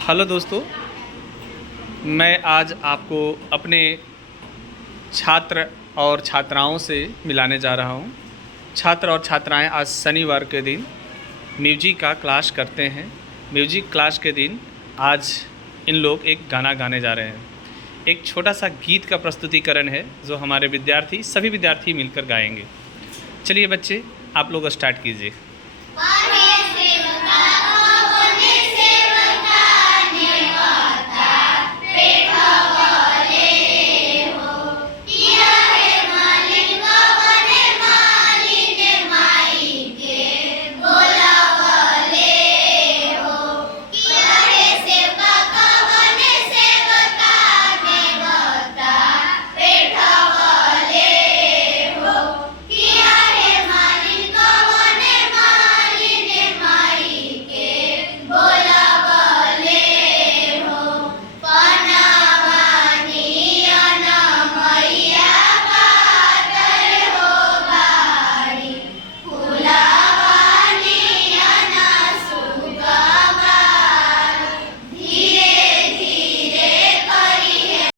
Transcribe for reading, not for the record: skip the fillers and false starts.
Hello दोस्तों, मैं आज आपको अपने छात्र और छात्राओं से मिलाने जा रहा हूँ। छात्र और छात्राएं आज शनिवार के दिन म्यूजिक का क्लास करते हैं। म्यूजिक क्लास के दिन आज इन लोग एक गाना गाने जा रहे हैं। एक छोटा सा गीत का प्रस्तुतिकरण है जो हमारे सभी विद्यार्थी मिलकर गाएंगे। चलिए बच्चे, आप लोग स्टार्ट कीजिए।